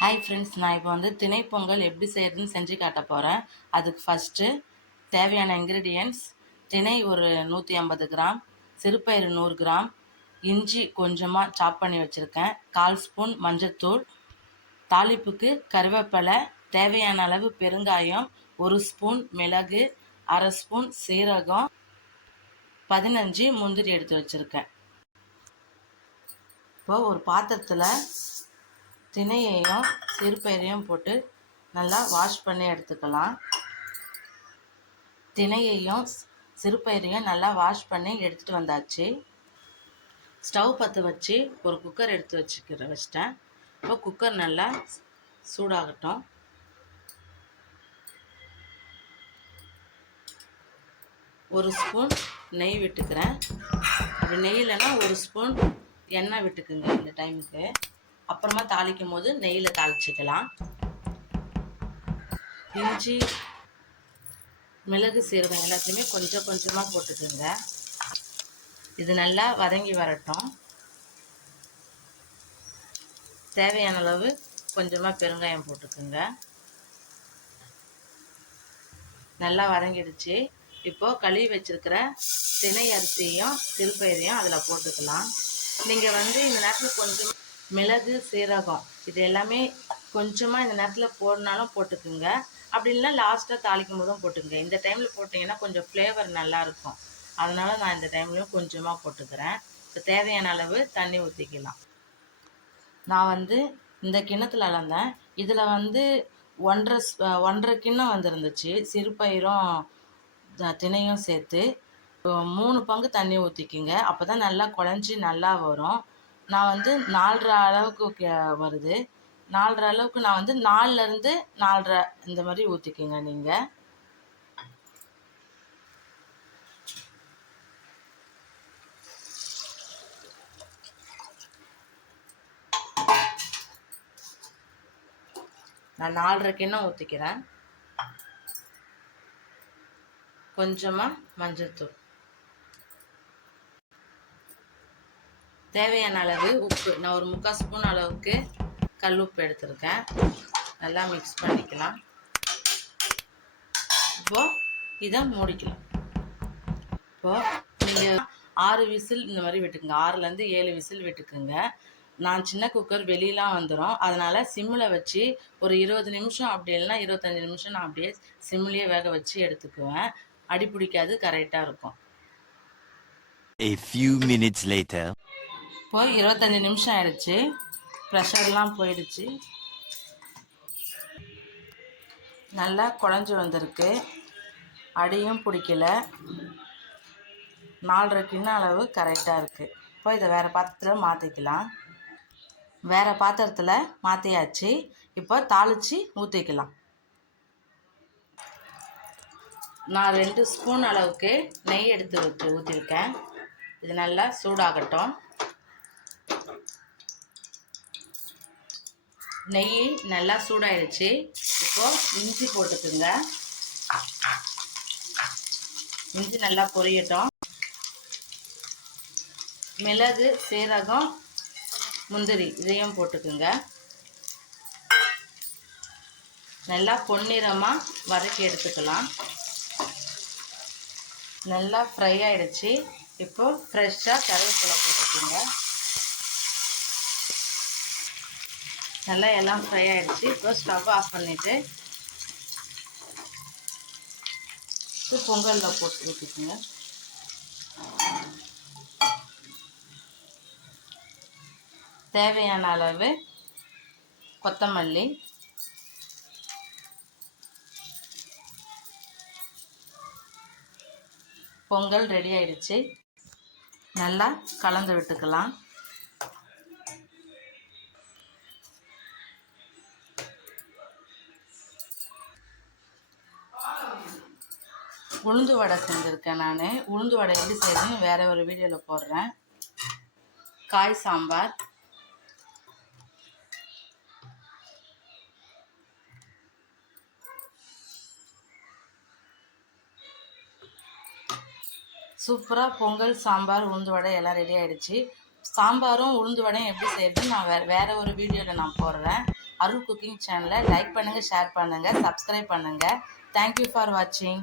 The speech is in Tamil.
ஹாய் ஃப்ரெண்ட்ஸ், நான் இப்போ திணை பொங்கல் எப்படி செய்கிறதுன்னு செஞ்சு காட்ட போகிறேன். அதுக்கு ஃபஸ்ட்டு தேவையான இன்க்ரீடியன்ட்ஸ்: திணை ஒரு 150 கிராம், சிறுபயிறு 100 கிராம், இஞ்சி கொஞ்சமாக சாப் பண்ணி வச்சுருக்கேன், 1/4 ஸ்பூன் மஞ்சத்தூள், தாளிப்புக்கு கருவேப்பிலை, தேவையான அளவு பெருங்காயம், 1 ஸ்பூன் மிளகு, 1/2 ஸ்பூன் சீரகம், 15 முந்திரி எடுத்து வச்சுருக்கேன். இப்போ ஒரு பாத்திரத்தில் திணையையும் சிறுபயிரையும் போட்டு நல்லா வாஷ் பண்ணி எடுத்துக்கலாம். திணையையும் சிறுபயிரையும் நல்லா வாஷ் பண்ணி எடுத்துகிட்டு வந்தாச்சு. ஸ்டவ் பற்ற வச்சு ஒரு குக்கர் எடுத்து வச்சிட்டேன். இப்போ குக்கர் நல்லா சூடாகட்டும். ஒரு ஸ்பூன் நெய் விட்டுக்கிறேன். அப்படி நெய் இல்லைன்னா 1 ஸ்பூன் எண்ணெய் விட்டுக்குங்க இந்த டைமுக்கு. அப்புறமா தாளிக்கும் போது நெய்யில் தாளிச்சிக்கலாம். இஞ்சி, மிளகு, சீரகம் எல்லாத்தையுமே கொஞ்சம் கொஞ்சமாக போட்டுக்குங்க. இது நல்லா வதங்கி வரட்டும். தேவையான அளவு கொஞ்சமாக பெருங்காயம் போட்டுக்குங்க. நல்லா வதங்கிடுச்சு. இப்போது கழுவி வச்சிருக்கிற திணை அரிசியையும் சிறுபயிரையும் அதில் போட்டுக்கலாம். நீங்கள் இந்த நேரத்தில் கொஞ்சம் மிளகு, சீரகம் இது எல்லாமே கொஞ்சமாக இந்த நேரத்தில் போடனாலும் போட்டுக்குங்க. அப்படி இல்லைன்னா லாஸ்ட்டாக தாளிக்கும் போதும் போட்டுக்குங்க. இந்த டைமில் போட்டிங்கன்னா கொஞ்சம் ஃப்ளேவர் நல்லாயிருக்கும். அதனால் நான் இந்த டைம்லையும் கொஞ்சமாக போட்டுக்கிறேன். இப்போ தேவையான அளவு தண்ணி ஊற்றிக்கலாம். நான் இந்த கிண்ணத்தில் அளந்தேன். இதில் 1.5 கிண்ணம் வந்துருந்துச்சு. சிறுபயிரும் திணையும் சேர்த்து 3 பங்கு தண்ணி ஊற்றிக்கிங்க. அப்போ தான் நல்லா குழஞ்சி நல்லா வரும். நான் 4.5 அளவுக்கு வருது. 4.5 அளவுக்கு நான் 4லேருந்து 4.5 இந்த மாதிரி ஊற்றிக்கிங்க நீங்கள். நான் 4.5 கிண்ணம் ஊற்றிக்கிறேன். கொஞ்சமாக மஞ்சள்தூள், தேவையான அளவு உப்பு. நான் ஒரு 3/4 ஸ்பூன் அளவுக்கு கல் உப்பு எடுத்துருக்கேன். நல்லா மிக்ஸ் பண்ணிக்கலாம். இப்போது இதை மூடிக்கலாம். இப்போது நீங்கள் 6 விசில் இந்த மாதிரி விட்டுக்குங்க. 6லேருந்து 7 விசில் விட்டுக்குங்க. நான் சின்ன குக்கர் வெளியெலாம் வந்துடும். அதனால் சிம்மில் வச்சு ஒரு 20 நிமிஷம், அப்படி இல்லைன்னா 25 நிமிஷம் நான் அப்படியே சிம்லேயே வேக வச்சு எடுத்துக்குவேன். அடி பிடிக்காது, கரெக்டாக இருக்கும். A few minutes later. இப்போ 25 நிமிஷம் ஆயிடுச்சு. ப்ரெஷர்லாம் போயிடுச்சு. நல்லா குழஞ்சி வந்திருக்கு. அடியும் பிடிக்கல. 4.5 கிண்ணம் அளவு கரெக்டாக இருக்குது. இப்போ இதை வேறு பாத்திரத்தில் மாற்றிக்கலாம். வேறு பாத்திரத்தில் மாற்றியாச்சு. இப்போ தாளித்து ஊற்றிக்கலாம். நான் 2 ஸ்பூன் அளவுக்கு நெய் எடுத்து ஊற்றிருக்கேன். இது நல்லா சூடாகட்டும். நெய் நல்லா சூடாயிடுச்சு. இப்போது இஞ்சி போட்டுக்குங்க. இஞ்சி நல்லா பொரியட்டும். மிளகு, சீரகம், முந்திரி இதையும் போட்டுக்குங்க. நல்லா பொன்னிறமாக வதக்கி எடுத்துக்கலாம். நல்லா ஃப்ரை ஆகிடுச்சு. இப்போது ஃப்ரெஷ்ஷாக கருவேப்பிலை போட்டுக்குங்க. நல்லா எல்லாம் ஃப்ரை ஆகிடுச்சு. இப்போ ஸ்டவ் ஆஃப் பண்ணிவிட்டு இப்போ பொங்கலில் போட்டு ஊற்றிக்குங்க. தேவையான அளவு கொத்தமல்லி, பொங்கல் ரெடி ஆயிடுச்சு. நல்லா கலந்து விட்டுக்கலாம். உளுந்து வடை செஞ்சுருக்கேன். நான் உளுந்து வடை எப்படி செய்யறதுன்னு வேறு ஒரு வீடியோவில் போடுறேன். காய் சாம்பார், சூப்பராக பொங்கல், சாம்பார், உளுந்து வடை எல்லாம் ரெடி ஆகிடுச்சு. சாம்பாரும் உளுந்து வடையும் எப்படி செய்யறதுன்னு நான் வேறு ஒரு வீடியோவில் நான் போடுறேன். அருள் குக்கிங் சேனலை லைக் பண்ணுங்கள், ஷேர் பண்ணுங்கள், சப்ஸ்கிரைப் பண்ணுங்கள். தேங்க்யூ ஃபார் வாட்சிங்.